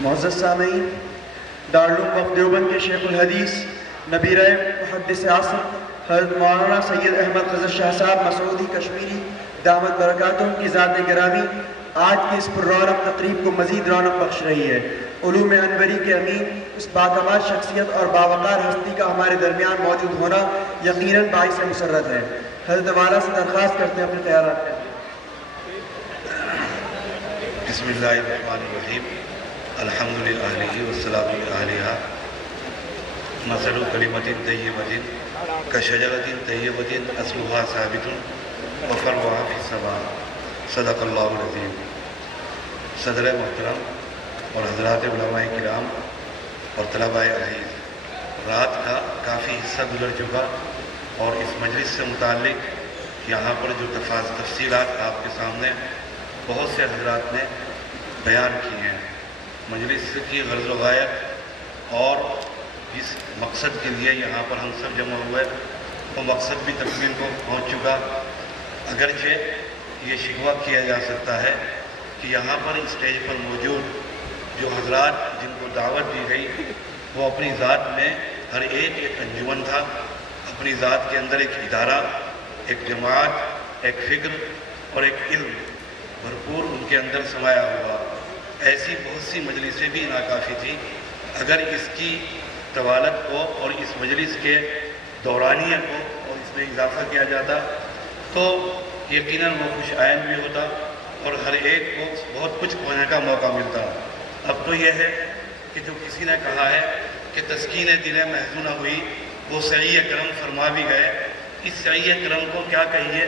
معزز سامعین، دارالعلوم وقف دیوبند کے شیخ الحدیث نبیر محدث عصر حضرت مولانا سید احمد خضر شاہ صاحب مسعودی کشمیری دامت برکاتہم کی ذات گرامی آج کی اس پر رونق تقریب کو مزید رونق بخش رہی ہے۔ علوم انوری کے امین اس باکمال شخصیت اور باوقار ہستی کا ہمارے درمیان موجود ہونا یقیناً باعث مسرت ہے۔ حضرت والا سے درخواست کرتے ہیں اپنے خیالات کا۔ بسم اللہ الرحمن الرحیم، الحمد للہ والصلاۃ علیہ مثل کلمۃ طیبۃ کشجرۃ طیبۃ اصلها ثابت وفرعها فی السماء، صدق اللہ العظیم۔ صدر محترم اور حضرات علماء کرام اور طلباء عزیز، رات کا کافی حصہ گزر چکا اور اس مجلس سے متعلق یہاں پر جو تفصیلات آپ کے سامنے بہت سے حضرات نے بیان کی ہیں، مجلس کی غرض و غایت اور جس مقصد کے لیے یہاں پر ہم سب جمع ہوئے وہ مقصد بھی تکمیل کو پہنچ چکا۔ اگرچہ یہ شکوہ کیا جا سکتا ہے کہ یہاں پر اسٹیج پر موجود جو حضرات جن کو دعوت دی گئی وہ اپنی ذات میں ہر ایک انجمن تھا، اپنی ذات کے اندر ایک ادارہ، ایک جماعت، ایک فکر اور ایک علم بھرپور ان کے اندر سمایا ہوا۔ ایسی بہت سی مجلسیں بھی ناکافی تھیں۔ اگر اس کی طوالت کو اور اس مجلس کے دورانیہ کو اور اس میں اضافہ کیا جاتا تو یقیناً وہ خوش آئند بھی ہوتا اور ہر ایک کو بہت کچھ پانے کا موقع ملتا۔ اب تو یہ ہے کہ جو کسی نے کہا ہے کہ تسکین دل محزونہ ہوئی، وہ سعی کرم فرما بھی گئے۔ اس سعی کرم کو کیا کہیے،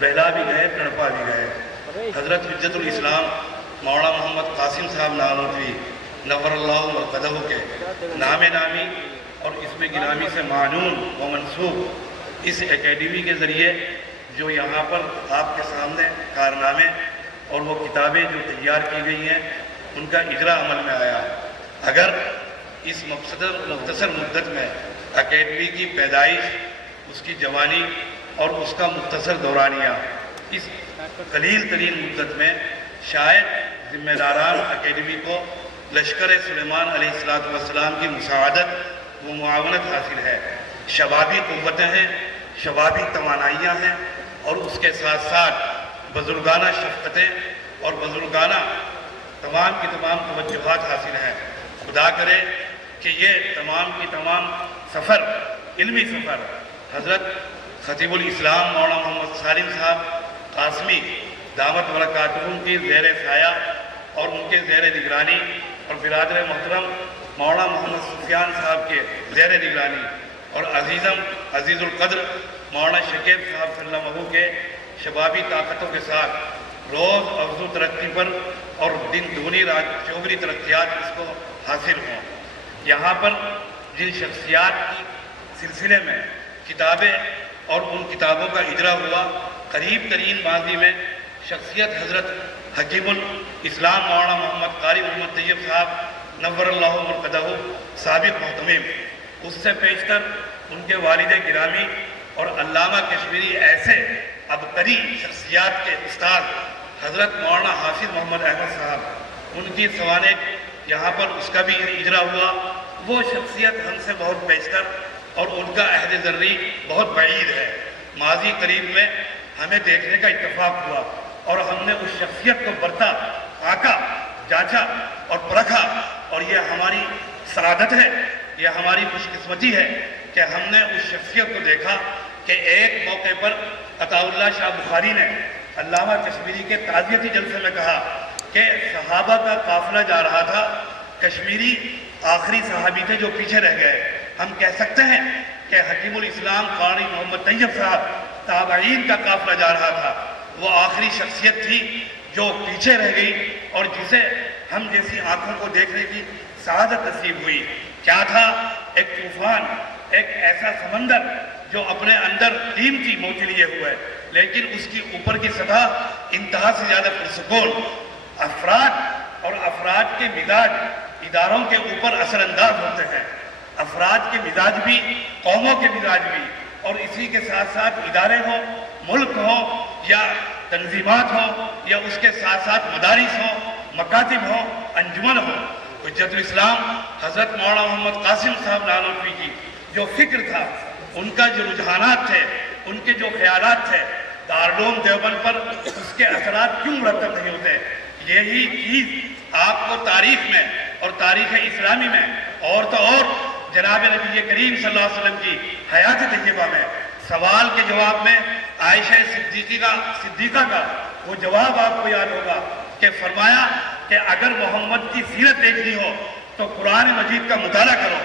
بہلا بھی گئے، تڑپا بھی گئے۔ حضرت حجت الاسلام مولانا محمد قاسم صاحب نانوتوی نور اللہ مرقدہ کے نام نامی اور اس میں گرامی سے معنون و منسوب اس اکیڈمی کے ذریعے جو یہاں پر آپ کے سامنے کارنامے اور وہ کتابیں جو تیار کی گئی ہیں ان کا اجرا عمل میں آیا۔ اگر اس مختصر مدت میں اکیڈمی کی پیدائش، اس کی جوانی اور اس کا مختصر دورانیہ، اس قلیل ترین مدت میں شاید ذمہ داران اکیڈمی کو لشکر سلیمان علیہ السلام کی مساعدت و معاونت حاصل ہے۔ شبابی قوتیں ہیں، شبابی توانائیاں ہیں اور اس کے ساتھ ساتھ بزرگانہ شفقتیں اور بزرگانہ تمام کی تمام توجہات حاصل ہیں۔ خدا کرے کہ یہ تمام کی تمام سفر، علمی سفر، حضرت خطیب الاسلام مولانا محمد سالم صاحب قاسمی دعوت برکاتہم کی زیر سایہ اور ان کے زیر نگرانی اور برادر محترم مولانا محمد سفیان صاحب کے زیر نگرانی اور عزیز القدر مولانا شکیب صاحب صلی اللہ علیہ وسلم کے شبابی طاقتوں کے ساتھ روز افزو ترقی پر اور دن دگنی رات چوگنی ترقیات اس کو حاصل ہوں۔ یہاں پر جن شخصیات کی سلسلے میں کتابیں اور ان کتابوں کا اجرا ہوا، قریب ترین ماضی میں شخصیت حضرت حکیم الاسلام مولانا محمد قاری محمد طیب صاحب نور اللہ مرقدہ سابق محتمم، اس سے پیشتر ان کے والد گرامی اور علامہ کشمیری ایسے ابتری شخصیات کے استاد حضرت مولانا حافظ محمد احمد صاحب، ان کی سوانح یہاں پر اس کا بھی اجرا ہوا۔ وہ شخصیت ہم سے بہت بیشتر اور ان کا عہد ذری بہت بعید ہے۔ ماضی قریب میں ہمیں دیکھنے کا اتفاق ہوا اور ہم نے اس شخصیت کو برتا، آکا، جانچا اور پرکھا، اور یہ ہماری سعادت ہے، یہ ہماری خوش قسمتی ہے کہ ہم نے اس شخصیت کو دیکھا کہ ایک موقع پر عطا اللہ شاہ بخاری نے علامہ کشمیری کے تعزیتی جلسے میں کہا کہ صحابہ کا قافلہ جا رہا تھا، کشمیری آخری صحابی تھے جو پیچھے رہ گئے۔ ہم کہہ سکتے ہیں کہ حکیم الاسلام قاری محمد طیب صاحب تابعین کا قافلہ جا رہا تھا، وہ آخری شخصیت تھی جو پیچھے رہ گئی اور جسے ہم جیسی آنکھوں کو دیکھنے کی سعادت نصیب ہوئی۔ کیا تھا؟ ایک طوفان، ایک ایسا سمندر جو اپنے اندر قیمتی موتی لیے ہوئے، لیکن اس کی اوپر کی سطح انتہا سے زیادہ پرسکون۔ افراد اور افراد کے مزاج اداروں کے اوپر اثر انداز ہوتے ہیں، افراد کے مزاج بھی، قوموں کے مزاج بھی، اور اسی کے ساتھ ساتھ ادارے ہوں، ملک ہوں یا تنظیمات ہوں یا اس کے ساتھ ساتھ مدارس ہوں، مکاتب ہوں، انجمن ہوں، حجت الاسلام حضرت مولانا محمد قاسم صاحب نانوتوی کی جو فکر تھا، ان کا جو رجحانات تھے، ان کے جو خیالات تھے، دارالعلوم دیوبند پر اس کے اثرات کیوں مرتب نہیں ہوتے؟ یہی چیز آپ کو تاریخ میں اور تاریخ اسلامی میں اور تو اور جناب نبی کریم صلی اللہ علیہ وسلم کی حیات طیبہ میں سوال کے جواب میں عائشہ صدیقہ کا وہ جواب آپ کو یاد ہوگا کہ فرمایا کہ اگر محمد کی سیرت دیکھنی ہو تو قرآن مجید کا مطالعہ کرو۔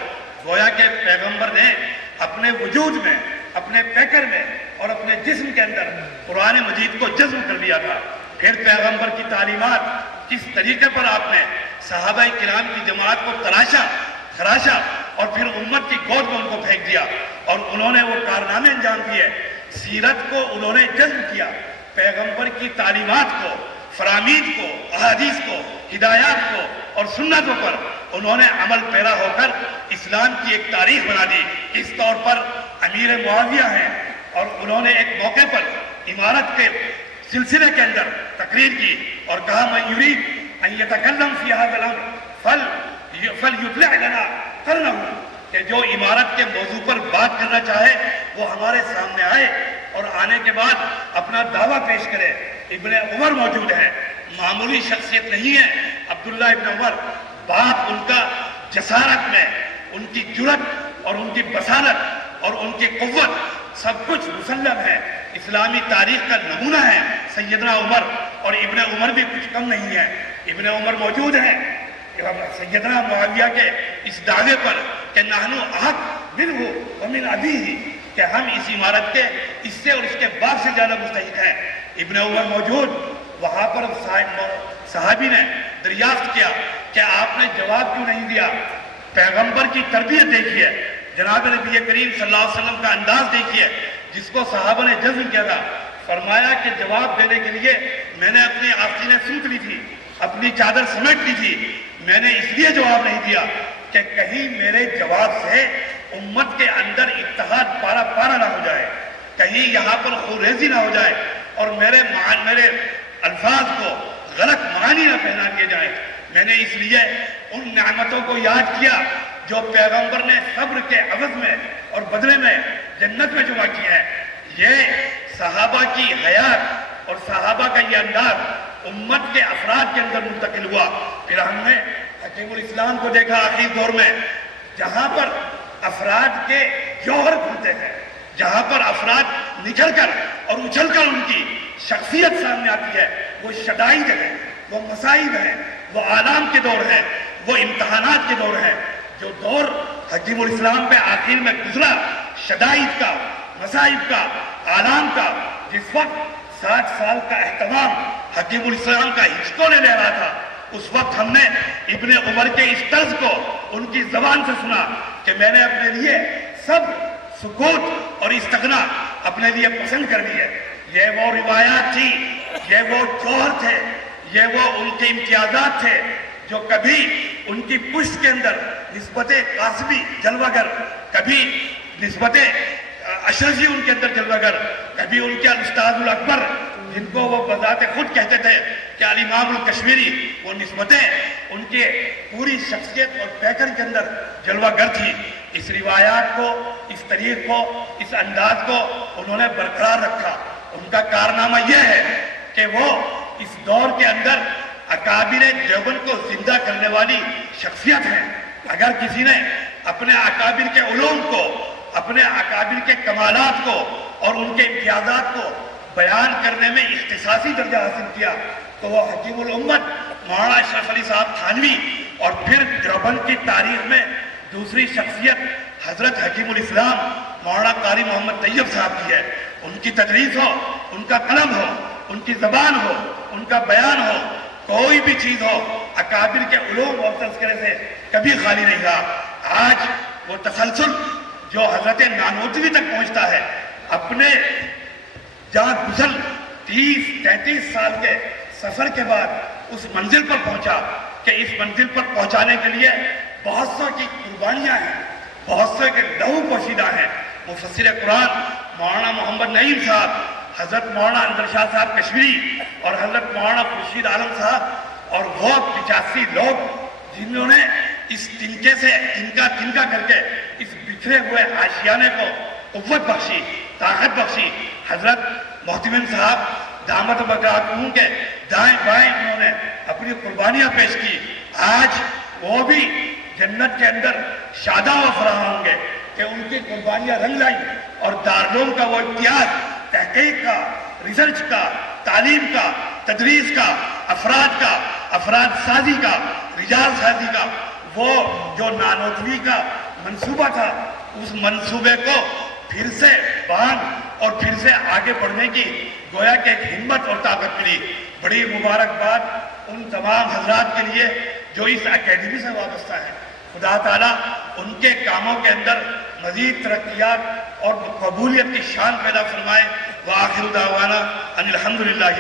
گویا کہ پیغمبر نے اپنے وجود میں، اپنے پیکر میں اور اپنے جسم کے اندر قرآن مجید کو جذب کر لیا تھا۔ پھر پیغمبر کی تعلیمات کس طریقے پر آپ نے صحابہ کرام کی جماعت کو خراشا اور پھر امت کی گود میں ان کو پھینک دیا اور انہوں نے وہ کارنامے انجام دیے۔ سیرت کو انہوں نے جذب کیا، پیغمبر کی تعلیمات کو، فرامید کو، احادیث کو، ہدایات کو اور سنتوں پر انہوں نے عمل پیرا ہو کر اسلام کی ایک تاریخ بنا دی۔ اس طور پر امیر معاویہ ہیں اور انہوں نے ایک موقع پر امارت کے سلسلے کے اندر تقریر کی اور کہا من یرید ان یتکلم فی ھذا الامر فلیطلع لنا قرنہ، کہ جو عمارت کے موضوع پر بات کرنا چاہے وہ ہمارے سامنے آئے اور آنے کے بعد اپنا دعویٰ پیش کرے۔ ابن عمر موجود ہیں، معمولی شخصیت نہیں ہے عبداللہ ابن عمر، باپ ان کا جسارت میں، ان کی جرأت اور ان کی بصارت اور ان کی قوت سب کچھ مسلم ہے، اسلامی تاریخ کا نمونہ ہے سیدنا عمر، اور ابن عمر بھی کچھ کم نہیں ہے۔ ابن عمر موجود ہیں سیدنا معاویہ کے اس دعوے پر کہ نحن احق منہ ومن ابیہ، کہ ہم اس عمارت کے اس سے اور اس کے باپ سے زیادہ مستحق ہیں۔ ابن عمر موجود، وہاں پر صحابی نے دریافت کیا کہ آپ نے جواب کیوں نہیں دیا؟ پیغمبر کی تربیت دیکھیے، جناب نبی کریم صلی اللہ علیہ وسلم کا انداز دیکھیے جس کو صحابہ نے جذب کیا تھا۔ فرمایا کہ جواب دینے کے لیے میں نے اپنی آستینیں سوت لی تھی، اپنی چادر سمیٹ لی تھی، میں نے اس لیے جواب نہیں دیا کہ کہیں میرے جواب سے امت کے اندر اتحاد پارا نہ ہو جائے، کہیں یہاں پر خوریزی نہ ہو جائے اور میرے الفاظ کو غلط معانی نہ پہنا دیے جائیں۔ میں نے اس لیے ان نعمتوں کو یاد کیا جو پیغمبر نے صبر کے عوض میں اور بدلے میں جنت میں جمع کی ہے۔ یہ صحابہ کی حیات اور صحابہ کا یہ انداز امت کے افراد کے اندر منتقل ہوا۔ پھر ہم نے حکیم الاسلام کو دیکھا آخری دور میں، جہاں پر افراد کے جوہر کھلتے ہیں، جہاں پر افراد نکھر کر اور اچھل کر ان کی شخصیت سامنے آتی ہے، وہ شدائد ہیں، وہ مصائب ہیں، وہ آلام کے دور ہیں، وہ امتحانات کے دور ہیں۔ جو دور حکیم الاسلام پہ آخر میں گزرا، شدائد کا، مصائب کا، آلام کا، جس وقت 60 سال کا اہتمام حکیم الاسلام کا ہچکو نے لے رہا تھا، اس وقت ہم نے ابن عمر کے اس طرز کو ان کی زبان سے سنا کہ میں نے اپنے لیے سب سکوت اور استغنا اپنے لیے پسند کر لیے۔ یہ وہ روایات تھی، یہ وہ جوہر تھے، یہ وہ ان کے امتیازات تھے جو کبھی ان کی پشت کے اندر نسبت قاسمی جلوہ گر، کبھی نسبت اشرفی ان کے اندر جلوہ گر، کبھی ان کے الاستاذ الاکبر جن کو وہ بذات خود کہتے تھے کہ الامام الکشمیری، وہ نسبتیں ان کے پوری شخصیت اور پیکر کے اندر جلوہ گر تھی۔ اس روایات کو، اس طریق کو، اس انداز کو انہوں نے برقرار رکھا۔ ان کا کارنامہ یہ ہے کہ وہ اس دور کے اندر اکابر دیوبند کو زندہ کرنے والی شخصیت ہیں۔ اگر کسی نے اپنے اکابر کے علوم کو، اپنے اکابر کے کمالات کو اور ان کے امتیازات کو بیان کرنے میں اختصاصی درجہ حاصل کیا تو وہ حکیم الامت مولانا اشرف علی صاحب تھانوی، اور پھر دیوبند کی تاریخ میں دوسری شخصیت حضرت حکیم الاسلام مولانا قاری محمد طیب صاحب کی ہے۔ ان کی تدریس ہو، ان کا قلم ہو، ان کی زبان ہو، ان کا بیان ہو، کوئی بھی چیز ہو، اکابر کے علوم اور تذکرے سے کبھی خالی نہیں رہا۔ آج وہ تسلسل جو حضرت نانوتوی تک پہنچتا ہے، اپنے جہاں گزر 30-33 سال کے سفر کے بعد اس منزل پر پہنچا کہ اس منزل پر پہنچانے کے لیے بہت سو کی قربانیاں ہیں، بہت سو کے لہو پوشیدہ ہیں۔ مفسر قرآن مولانا محمد نعیم صاحب، حضرت مولانا اندر شاہ صاحب کشمیری اور حضرت مولانا خورشید عالم صاحب اور وہ 85 لوگ جنہوں نے اس تنکے سے تنکا کر کے اس بکھرے ہوئے آشیانے کو قوت بخشی، طاقت بخشی. حضرت محتمم صاحب دامت برکاتہم کے دائیں بائیں انہوں نے اپنی قربانیاں پیش کی. آج وہ بھی جنت کے اندر شاداں و فراہ ہوں گے کہ ان کی قربانیاں رنگ لائیں، اور دارالعلوم کا وہ امتیاز تحقیق کا، ریسرچ کا، تعلیم کا، تدریس کا، افراد سازی کا، رجال سازی کا، وہ جو نانوتوی کا منصوبہ تھا، اس منصوبے کو پھر سے باندھ اور پھر سے آگے بڑھنے کی گویا کہ ایک ہمت اور طاقت ملی. بڑی مبارکباد ان تمام حضرات کے لیے جو اس اکیڈمی سے وابستہ ہیں. خدا تعالیٰ ان کے کاموں کے اندر مزید ترقیات اور قبولیت کی شان پیدا فرمائے. وآخر دعوانا ان الحمدللہ.